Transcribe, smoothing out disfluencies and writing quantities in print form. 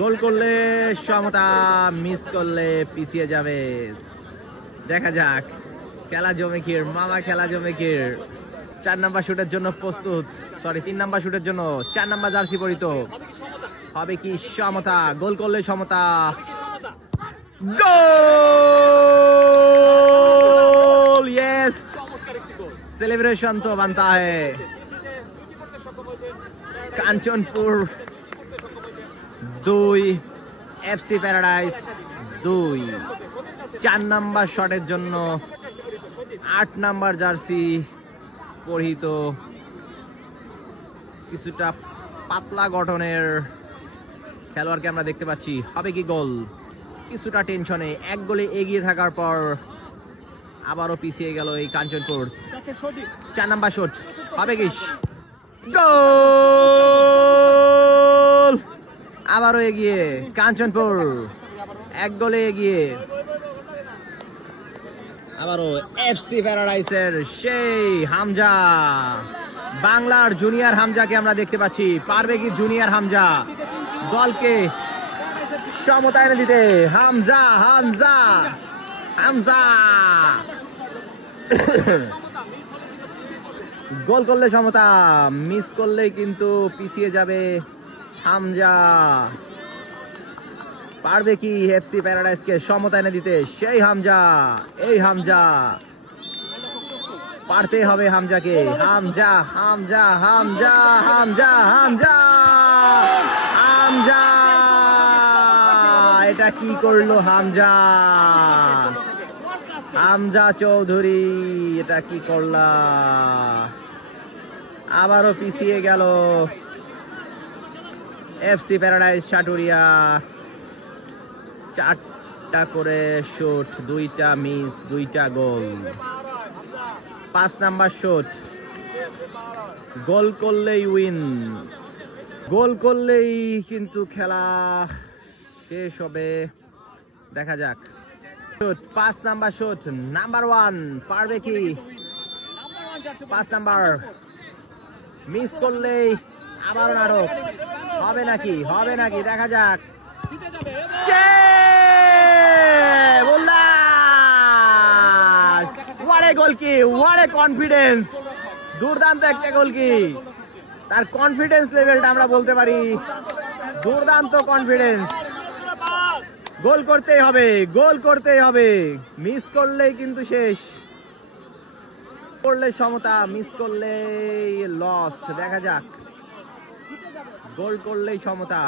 গোল করলে সমতা, মিস করলে পিছিয়ে যাবে। দেখা যাক, খেলা জমে কির মামা, খেলা জমে কির। 4 নাম্বার শুটের জন্য প্রস্তুত, সরি 3 নাম্বার শুটের জন্য 4 নাম্বার জার্সি পরিত হবে কি সমতা। গোল করলে সমতা, গোল! यस, सेलिब्रेशन तो बनता है। Kanchanpur 2, FC paradise 2। 4 নাম্বার শটের জন্য 8 নাম্বার জার্সি পরিহিত কিছুটা পাতলা গঠনের খেলোয়াড়কে আমরা দেখতে পাচ্ছি। হবে কি গোল? কিছুটা টেনশনে 1 গোলে এগিয়ে থাকার পর আবারও পিছিয়ে গেল এই কাঞ্চনপুর। 4 নাম্বার শট হবে কি গোল? আবারও এগিয়ে কাঞ্চনপুর, 1 গোলে এগিয়ে। আবারও এফসি প্যারাডাইসের সেই হামজা, বাংলার জুনিয়র হামজাকে আমরা দেখতে পাচ্ছি। পারবে কি জুনিয়র হামজা দলকে সমতা এনে দিতে? হামজা, হামজা, হামজা গোল করলে সমতা, মিস করলে কিন্তু পিছিয়ে যাবে হামজা। পারবে কি এফসি প্যারাডাইসকে সমতা এনে দিতে? সেই হামজা, এই হামজা, পারতে হবে হামজাকে। হামজা, হামজা, হামজা, হামজা, হামজা, হামজা! এটা কি করলো হামজা? হামজা চৌধুরী এটা কি করলা? আবারও পিছিয়ে গেল এফসি প্যারাডাইস সাটুরিয়া। 4টা করে শট, 2টা মিস, 2টা গোল। 5 নাম্বার শট, গোল করলেই উইন, গোল করলেই কিন্তু খেলা শেষ হবে। দেখা যাক। 5 নাম্বার শট, নাম্বার 1 পারবে কি? 5 নাম্বার মিস করলেই আবারও নাটক হবে নাকি? হবে নাকি? দেখা যাক। ওয়ারে গোল কি, ওয়ারে কনফিডেন্স! দুর্দান্ত একটা গোল কি, তার কনফিডেন্স লেভেলটা আমরা বলতে পারি দুর্দান্ত কনফিডেন্স। গোল করতেই হবে, গোল করতেই হবে, মিস করলেই কিন্তু শেষ। করলে সমতা, মিস করলেই লস। দেখা যাক, গোল করলেই সমতা।